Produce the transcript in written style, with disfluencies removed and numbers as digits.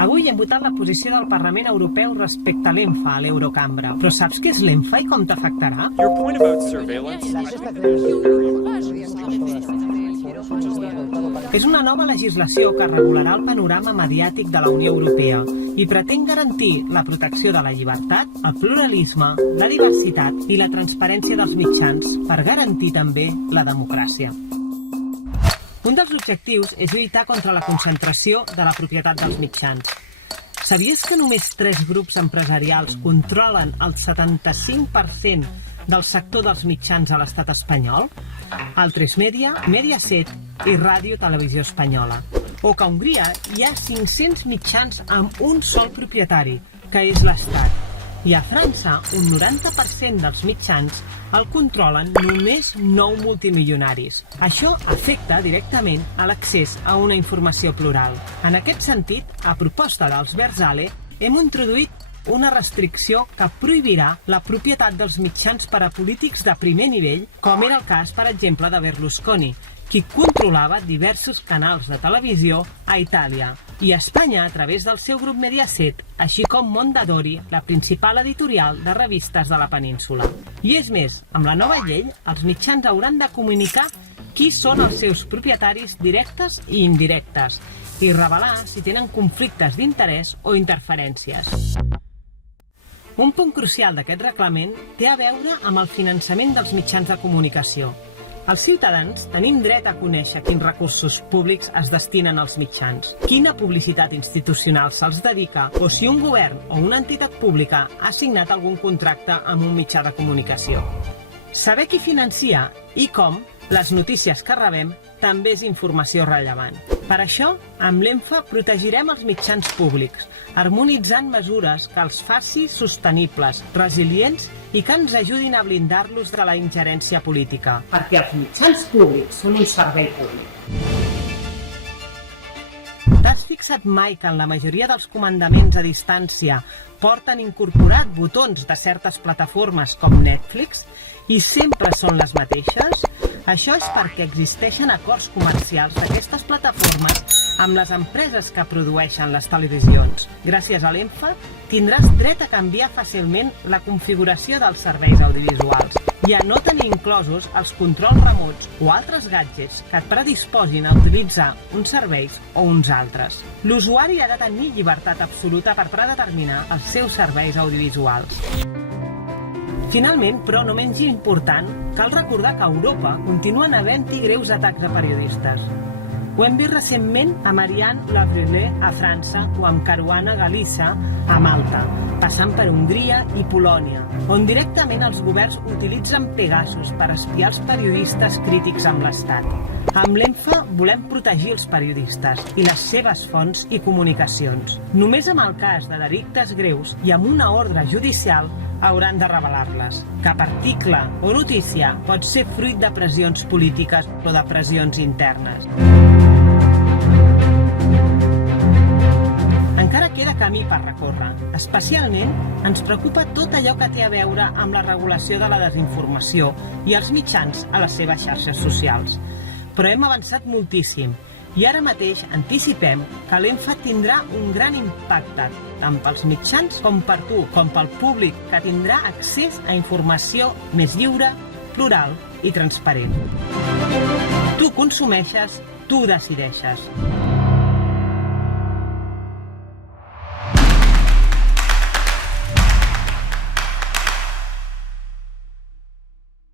Avui hem votat la posició del Parlament Europeu respecte a l'ENFA a l'Eurocambra. Però saps què és l'ENFA i com t'afectarà? Your point about surveillance. És una nova legislació que regularà el panorama mediàtic de la Unió Europea i pretén garantir la protecció de la llibertat, el pluralisme, la diversitat i la transparència dels mitjans per garantir també la democràcia. Un dels objectius és lluitar contra la concentració de la propietat dels mitjans. Sabies que només 3 grups empresarials controlen el 75% del sector dels mitjans a l'estat espanyol? Altres Media, Mediaset i Ràdio Televisió Espanyola. O que a Hongria hi ha 500 mitjans amb un sol propietari, que és l'Estat. I a França, un 90% dels mitjans el controlen només 9 multimilionaris. Això afecta directament a l'accés a una informació plural. En aquest sentit, a proposta dels Verds ALE, hem introduït una restricció que prohibirà la propietat dels mitjans per a polítics de primer nivell, com era el cas, per exemple, de Berlusconi, qui controlava diversos canals de televisió a Itàlia, i a Espanya a través del seu grup Mediaset, així com Mondadori, la principal editorial de revistes de la península. I és més, amb la nova llei, els mitjans hauran de comunicar qui són els seus propietaris directes i indirectes, i revelar si tenen conflictes d'interès o interferències. Un punt crucial d'aquest reglament té a veure amb el finançament dels mitjans de comunicació. Els ciutadans tenim dret a conèixer quins recursos públics es destinen als mitjans, quina publicitat institucional se'ls dedica o si un govern o una entitat pública ha signat algun contracte amb un mitjà de comunicació. Saber qui financia i com les notícies que rebem també és informació rellevant. Per això, amb l'ENFA protegirem els mitjans públics, harmonitzant mesures que els faci sostenibles, resilients i que ens ajudin a blindar-los de la ingerència política. Perquè els mitjans públics són un servei públic. T'has fixat mai que en la majoria dels comandaments a distància porten incorporat botons de certes plataformes com Netflix i sempre són les mateixes? Això és perquè existeixen acords comercials d'aquestes plataformes amb les empreses que produeixen les televisions. Gràcies a l'ENFA tindràs dret a canviar fàcilment la configuració dels serveis audiovisuals i a no tenir inclosos els controls remots o altres gadgets que et predisposin a utilitzar uns serveis o uns altres. L'usuari ha de tenir llibertat absoluta per predeterminar els seus serveis audiovisuals. Finalment, però no menys important, cal recordar que a Europa continuen havent-hi greus atacs a periodistes. Ho hem vist recentment a Marianne Labrune a França o amb Caruana Galizia a Malta, passant per Hongria i Polònia, on directament els governs utilitzen Pegasus per espiar els periodistes crítics amb l'Estat. Amb l'ENFA volem protegir els periodistes i les seves fonts i comunicacions. Només en el cas de delictes greus i amb una ordre judicial hauran de revelar-les. Cap article o notícia pot ser fruit de pressions polítiques o de pressions internes. Encara queda camí per recórrer. Especialment ens preocupa tot allò que té a veure amb la regulació de la desinformació i els mitjans a les seves xarxes socials. Però hem avançat moltíssim i ara mateix anticipem que l'ENFA tindrà un gran impacte tant pels mitjans com per tu, com pel públic, que tindrà accés a informació més lliure, plural i transparent. Tu consumeixes, tu decideixes.